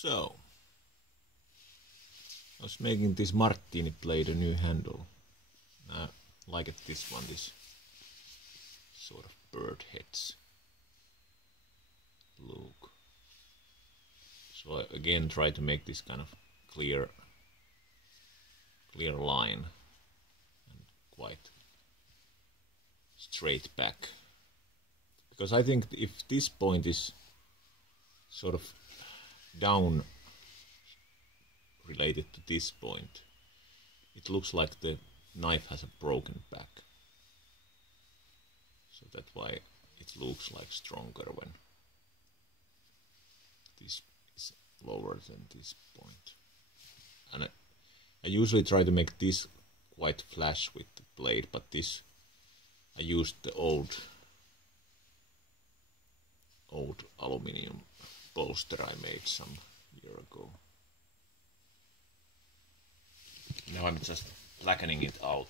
So, I was making this Martini blade a new handle. I like it, this one, this sort of bird heads look. So I again try to make this kind of clear line and quite straight back. Because I think if this point is sort of down related to this point, it looks like the knife has a broken back. So that's why it looks like stronger when this is lower than this point. And I usually try to make this quite flush with the blade, but this I used the old aluminium bolster I made some year ago. Now I'm just blackening it out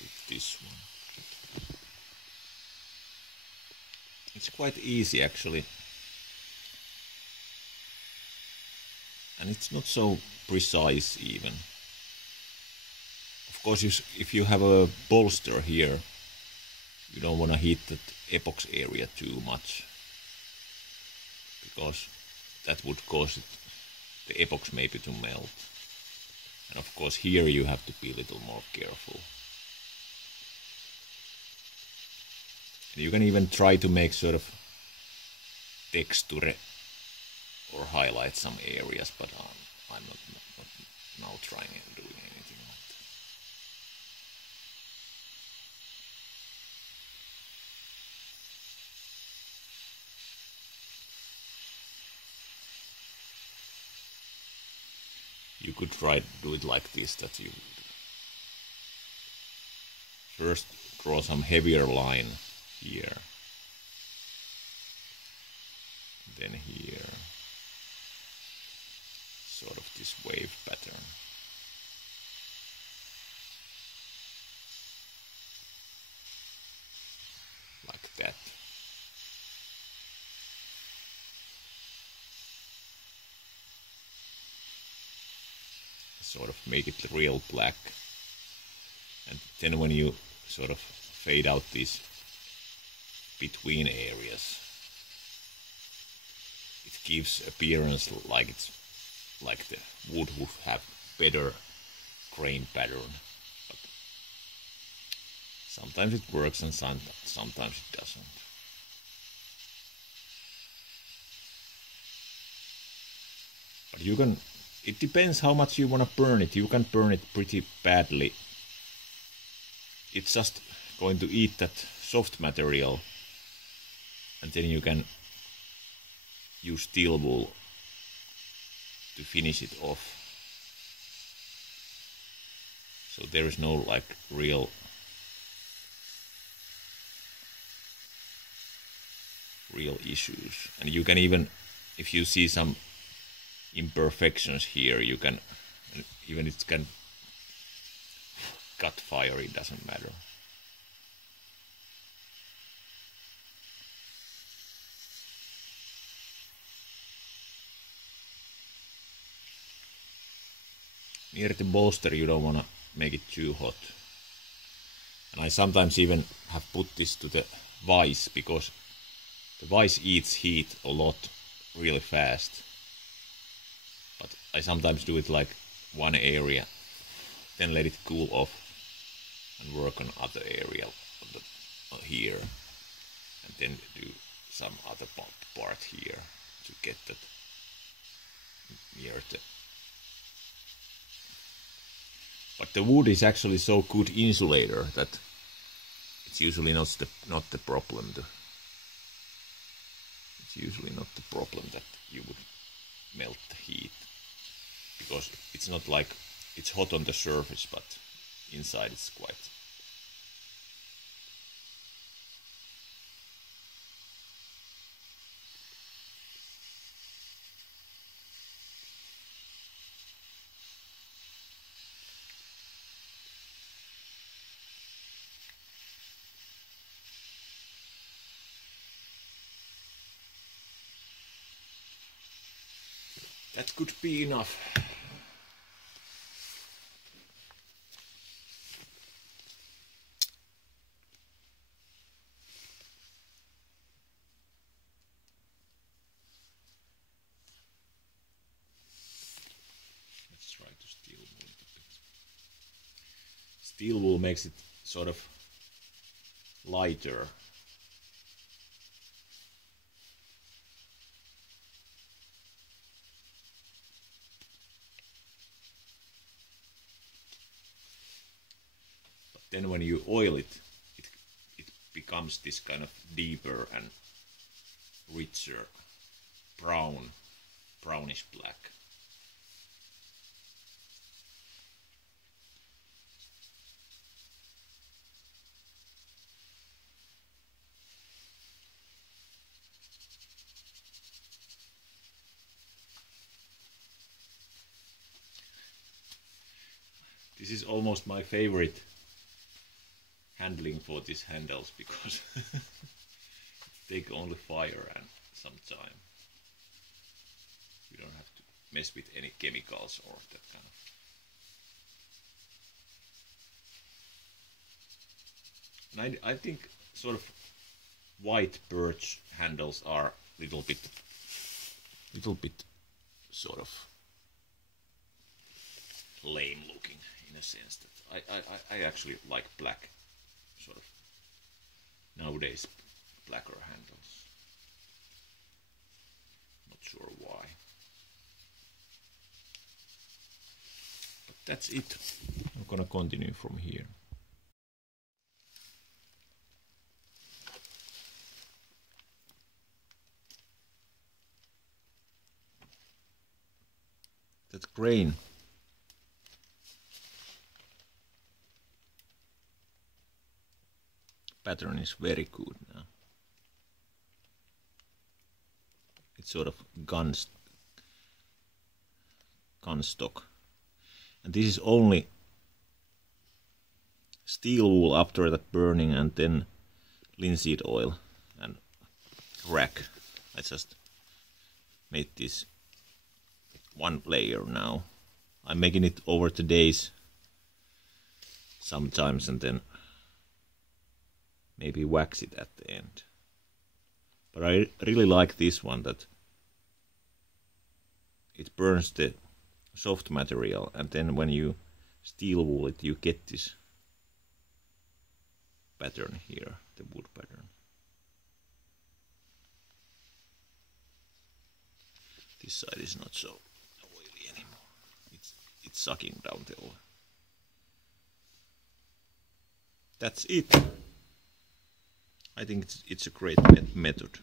with this one. It's quite easy actually, and it's not so precise even. Of course, if you have a bolster here, you don't want to hit that epox area too much, because that would cause the epox maybe to melt. And of course here you have to be a little more careful. And you can even try to make sort of texture or highlight some areas, but I'm not now trying and doing anything like that. You could try to do it like this, that you first draw some heavier line here, then here, sort of this wave pattern. Like that. Sort of make it real black, and then when you sort of fade out these between areas, it gives appearance like it's like the wood would have better grain pattern. But sometimes it works and sometimes it doesn't. But you can, it depends how much you want to burn it. You can burn it pretty badly. It's just going to eat that soft material, and then you can use steel wool to finish it off. So there is no like real issues. And you can even, if you see some imperfections here, you can, even it can cut fire, it doesn't matter. Near the bolster you don't want to make it too hot. And I sometimes even have put this to the vise, because the vise eats heat a lot really fast. But I sometimes do it like one area, then let it cool off and work on other area here, and then do some other part here to get that near the. But the wood is actually so good insulator that it's usually not the problem. It's usually not the problem that you would melt the heat, because it's not like it's hot on the surface, but inside it's quite. That could be enough. Let's try to steel wool a bit. Steel wool makes it sort of lighter. Then when you oil it, it becomes this kind of deeper and richer brownish black. This is almost my favorite handling for these handles because it takes only fire and some time. You don't have to mess with any chemicals or that kind of. And I think sort of white birch handles are little bit sort of lame looking in a sense that I actually like black. Sort of nowadays blacker handles. Not sure why. But that's it. I'm gonna continue from here. That grain pattern is very good now. It's sort of gun stock, and this is only steel wool after that burning, and then linseed oil and rack. I just made this one layer now. I'm making it over the days sometimes, and then maybe wax it at the end. But I really like this one, that it burns the soft material, and then when you steel wool it, you get this pattern here, the wood pattern. This side is not so oily anymore. It's sucking down the oil. That's it. I think it's a great method.